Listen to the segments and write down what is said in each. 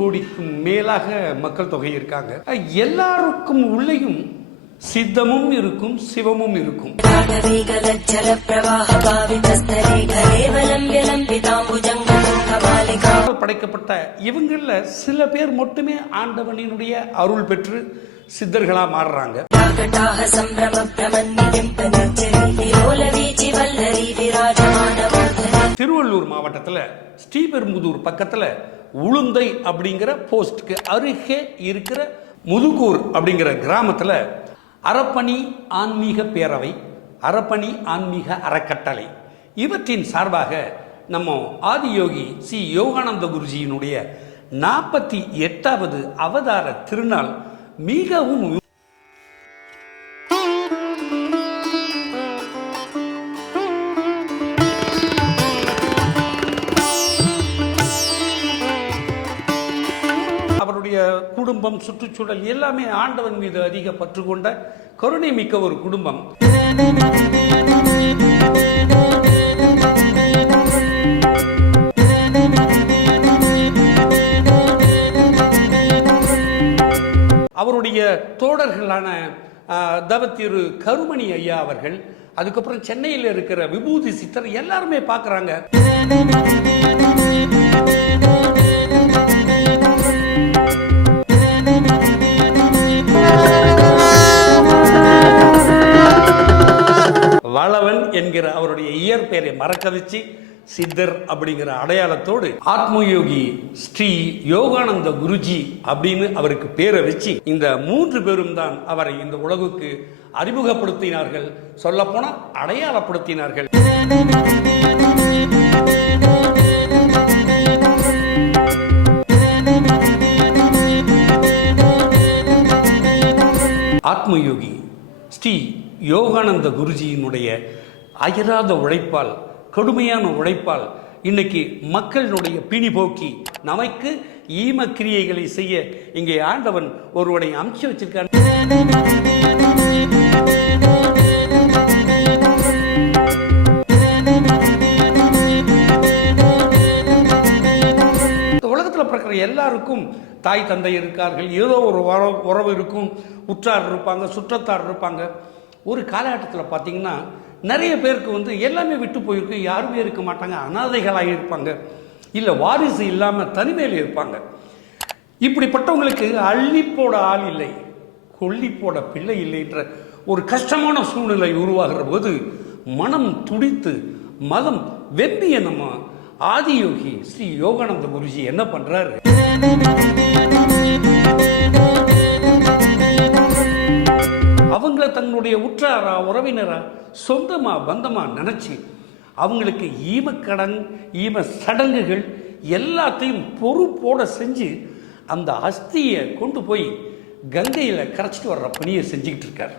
கோடிக்கும் மேலாக மக்கள் தொகை இருக்காங்க. எல்லாருக்கும் உள்ளேயும் சித்தமும் இருக்கும், சிவமும் இருக்கும். படைக்கப்பட்ட இவங்கள சில பேர் மட்டுமே ஆண்டவனினுடைய அருள் பெற்று சித்தர்களா மாறுறாங்க. திருவள்ளூர் மாவட்டத்தில் ஸ்ரீபெரும்புதூர் பக்கத்துல உளுந்தை அப்படிங்கிற போஸ்ட்க்கு அருகே இருக்கிற முதுகூர் அப்படிங்கிற கிராமத்துல அறப்பணி ஆன்மீக பேரவை, அறப்பணி ஆன்மீக அறக்கட்டளை இவற்றின் சார்பாக நம்ம ஆதியோகி ஸ்ரீ யோகானந்த குருஜியினுடைய 48வது அவதார திருநாள் மிகவும் அவருடைய குடும்பம், சுற்றுச்சூழல் எல்லாமே ஆண்டவன் மீது அதிக பற்று கொண்ட கருணை மிக்க ஒரு குடும்பம். அவருடைய தோழர்களான தவத்திரு கருமணி ஐயா அவர்கள், அதுக்கப்புறம் சென்னையில் இருக்கிற விபூதி சித்தர் எல்லாருமே பார்க்கறாங்க. வளவன் என்கிற அவருடைய இயற்பெயரை மறக்க வச்சு சித்தர் அப்படிங்கிற அடையாளத்தோடு ஆத்மயோகி ஸ்ரீ யோகானந்த குருஜி அப்படின்னு அவருக்கு பேரை வச்சு இந்த 3 பேரும் தான் அவரை இந்த உலகுக்கு அறிமுகப்படுத்தினார்கள், சொல்ல போனா அடையாளப்படுத்தினார்கள். ஆத்மயோகி ஸ்ரீ யோகானந்த குருஜியினுடைய அயராத உழைப்பால், கடுமையான உழைப்பால் இன்னைக்கு மக்களுடைய பிணி போக்கி நமக்கு ஈம கிரியைகளை செய்ய இங்கே ஆண்டவன் ஒருவனை அமுச்சு வச்சிருக்கான். உலகத்தில் பிறக்கிற எல்லாருக்கும் தாய் தந்தை இருக்கார்கள், ஏதோ ஒரு உறவு இருக்கும், உற்றார் இருப்பாங்க, சுற்றத்தார் இருப்பாங்க. ஒரு காலகட்டத்தில் பார்த்தீங்கன்னா நிறைய பேருக்கு எல்லாமே விட்டு போயிருக்கு, யாருமே இருக்க மாட்டாங்க, அனாதைகளாக இருப்பாங்க, இல்லை வாரிசு இல்லாமல் தனிமையில் இருப்பாங்க. இப்படிப்பட்டவங்களுக்கு அள்ளிப்போட ஆள் இல்லை, கொல்லிப்போட பிள்ளை இல்லைன்ற ஒரு கஷ்டமான சூழ்நிலை உருவாகிற போது மனம் துடித்து மதம் வெம்பிய நம்ம ஆதியோகி ஸ்ரீ யோகானந்த குருஜி என்ன பண்றாரு? அவங்கள தன்னுடைய உற்றாரா, உறவினரா, சொந்தமா, பந்தமா நினைச்சு அவங்களுக்கு ஈமக்கடன், ஈம சடங்குகள் எல்லாத்தையும் பொறுப்போட செஞ்சு அந்த அஸ்தியை கொண்டு போய் கங்கையில கரைச்சிட்டு வர்ற பணியை செஞ்சுக்கிட்டு இருக்காரு.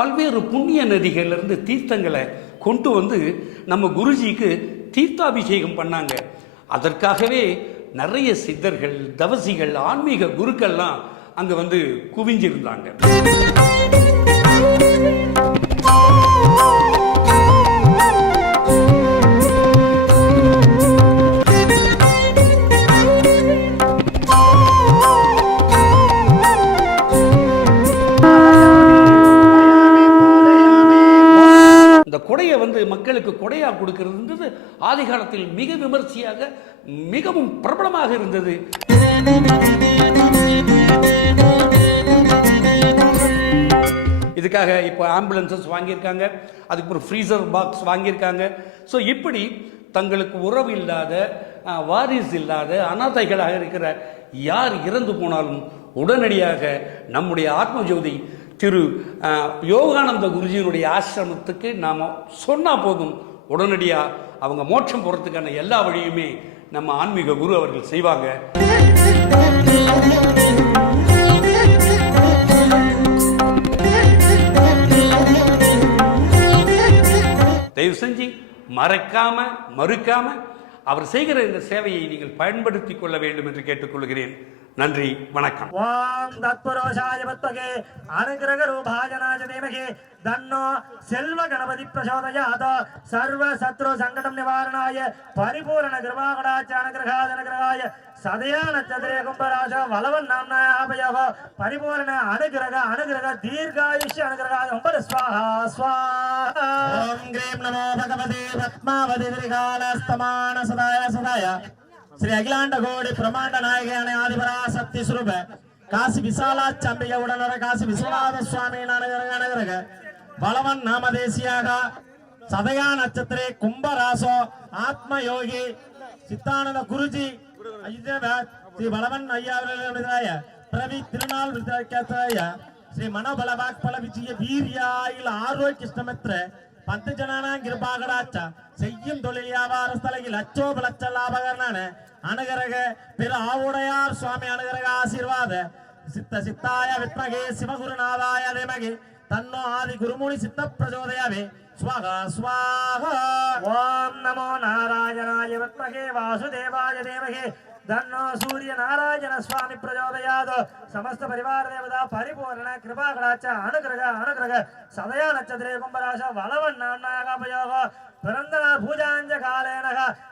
பல்வேறு புண்ணிய நதிகளிலிருந்து தீர்த்தங்களை கொண்டு நம்ம குருஜிக்கு தீர்த்தாபிஷேகம் பண்ணாங்க. அதற்காகவே நிறைய சித்தர்கள், தவசிகள், ஆன்மீக குருக்கள்லாம் அங்க குவிஞ்சிருந்தாங்க. கொடையை மக்களுக்கு கொடையா கொடுக்கிறது ஆதி காலத்தில் மிக விமர்சையாக, மிகவும் பிரபலமாக இருந்தது. இதுக்காக இப்போ ஆம்புலன்சஸ் வாங்கியிருக்காங்க, அதுக்கு ஒரு ஃப்ரீசர் பாக்ஸ் வாங்கியிருக்காங்க. ஸோ இப்படி தங்களுக்கு உறவு இல்லாத, வாரிசு இல்லாத, அனாதைகளாக இருக்கிற யார் இறந்து போனாலும் உடனடியாக நம்முடைய ஆத்மஜோதி திரு யோகானந்த குருஜியினுடைய ஆசிரமத்துக்கு நாம் சொன்னால் போதும், உடனடியாக அவங்க மோட்சம் போகிறதுக்கான எல்லா வழியுமே நம்ம ஆன்மீக குரு அவர்கள் செய்வாங்க. தயவு செஞ்சு மறக்காம மறுக்காம அவர் செய்கிற இந்த சேவையை நீங்கள் பயன்படுத்திக் கொள்ள வேண்டும் என்று கேட்டுக்கொள்கிறேன். நன்றி, வணக்கம். ஓம் தத்புரோஷாய வித்மகே அனுக்கிரக ரூபாஜனாய தீமகி தன்னோ செல்வ கணபதி பிரசோதயாத் சர்வ சத்ரு சங்கடம் நிவாரணாய பரிபூரண கிருபாகடாச்ச அனுக்கிரகாய சதயா நட்சத்திரே கும்பராஜ வலவன் நாம்னாயாபயோக பரிபூரண அனுகிரக தீர்காயுஷ்ய அனுகிரகாய உம்பர ஸ்வாஹா ஸ்வாஹா. ஓம் க்ரீம் நமோ பகவதே பத்மாவதி திரிகாலஸ்தமான சதாய श्री अखिलांड गोडी ब्रह्मांड नायक आदिपरा शक्ति स्वरूप काशी विशालाचंबिक उड़नर काशी विश्वनाथ स्वामी नगर बलवन नामदेशियाग सदया नक्षत्रे कुंभरासो आत्मयोगी चित्तानंद गुरुजी श्री बलवन अय्या प्रवी तिरुनाल श्री मनोबलवाक्फल विजय वीर्यायल आरोग्य कृष्णमित्र पंचजना गिरबागड़ाच செய்யும் தொழில் வியாபார ஸ்தலத்தில் லட்சோப லட்ச லாபகரனான அனுகிரக பிற ஆவுடையார் சுவாமி அனுகிரக ஆசீர்வாத சித்த சித்தாய வித்மகே சிவகுருநாதாய தேமகே தன்னோ ஆதி குருமுனி சித்த பிரச்சோதயாவே ஸ்வாகா ஸ்வாகா. ஓம் நமோ நாராயணாய வித்மகே வாசுதேவாய தேமகே தன்னோ சூரிய நாராயண சுவாமி பிரச்சோதயாத் समस्त परिवार देवता परिपूर्ण कृपा कटाक्ष अनुग्रह सदया नक्षत्रे कुंभराश वलवन् नाम्नायापयोः पिरंदना पूजांज कालेन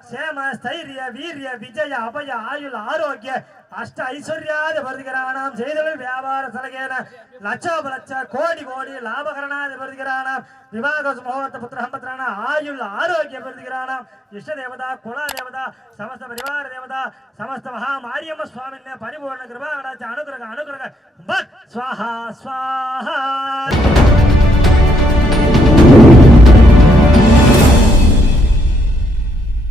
क्षेम स्थैर्य वीर्य विजय अभय आयुल आरोग्य अष्ट ऐश्वर्यादि वर्धिकराणां सेदुल व्यापार स्थलकेन लक्षोपलक्ष कोटि लाभकरणादि वर्धिकराणां विवाह मुहूर्त पुत्रहंपत्राणां आयुल आरोग्य वर्धिकराणां इष्ट देवता कुल देवता समस्त परिवार देवता समस्त महामार्यम्म स्वामिन्ने परिपूर्ण कृपा कटाक्ष अनुग्रह स्वाहा स्वाहा.